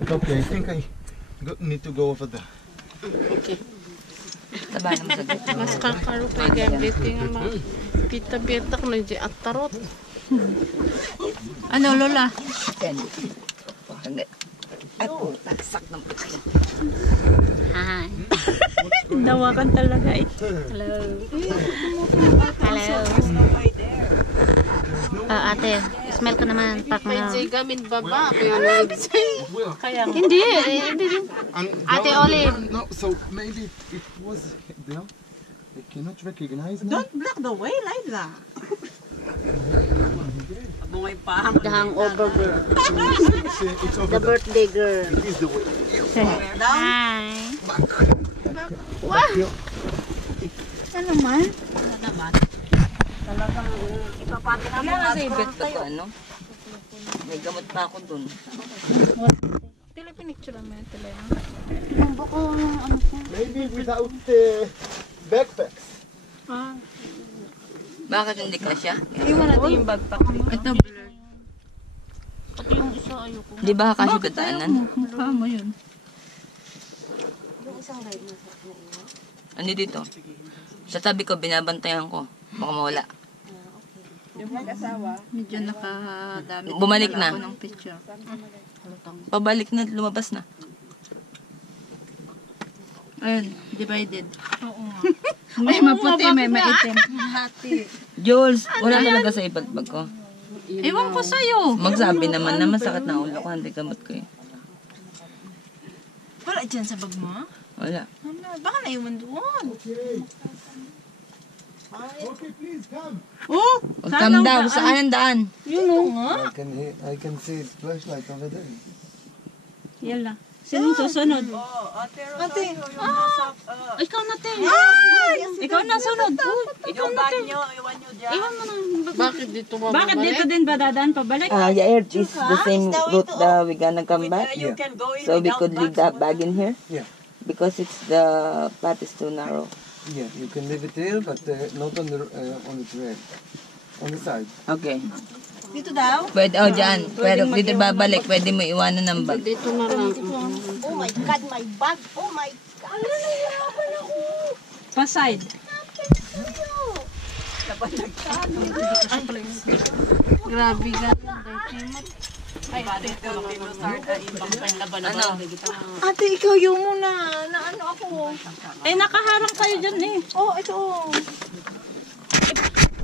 Okay, I think I need to go over there. Okay. Taba naman sa dito. Mas kakaro pa yung gabitin nga mga pita-pita ko na di atarot. Ano, Lola? Hindi. Ay, puta. Sak ng puta. Hi. Dawakan talaga eh. Hello. Hello. Ate, smell ko naman. Pak mo na. May gamin baba. Kaya nga. Hindi. Ate Olive. No, so maybe it was there. I cannot recognize now. Don't block the way like that. Bungoy pa. The hangover girl. It's over The there. birthday girl. It is the way. Hi. Wow. Ano man? Kaya nga sa ibet ko ano? May gamot pa ako dun. Tila pinicture lang mo tila. Maybe without backpacks. Bakit hindi ka siya? Iwan natin yung backpack. Ito. Pati yung isa ayoko. Di ba kasi dadaanan? Mukha mo yun. Ano dito? Sa tabi ko, binabantayan ko. Baka mawala. Medyo nakadami. Bumalik na. Ako ng picture. Pabalik na, lumabas na. Ayun, divided. Oo nga. May maputi, may maitim. Jules, wala talaga sa ibag-bag ko. Ewan ko sa'yo. Magsabi naman na masakit na ulo ko, hindi gamot ko eh. Wala dyan sa bag mo? Wala. Ano, baka naiwan doon. Okay, please come. Oh! Come down, saan ang daan? Yun o nga. I can see flashlight over there. Yan lang. Sinong susunod? Ate. Ikaw na, te. Ikaw na sunod. Ikaw na, te. Iwan mo na. Bakit dito ba? Bakit dito din ba dadaan pabalik? Yeah, it's the same route that we gonna come back. Yeah. So we could leave that bag in here? Yeah. Because it's the path is too narrow. Yeah, you can leave it here, but not on the trail. On the side. Okay. Dito daw? Pwede, dyan. Pero dito babalik, pwede mo iwanan ng bag. Dito na lang. Oh my God, my bag. Oh my God. Ano nahihirapan ako? Pa-side. Grabe ka. Ano? Ate, ikaw yung muna. Na ano ako? Eh, nakaharang kayo dyan eh. Oh, ito.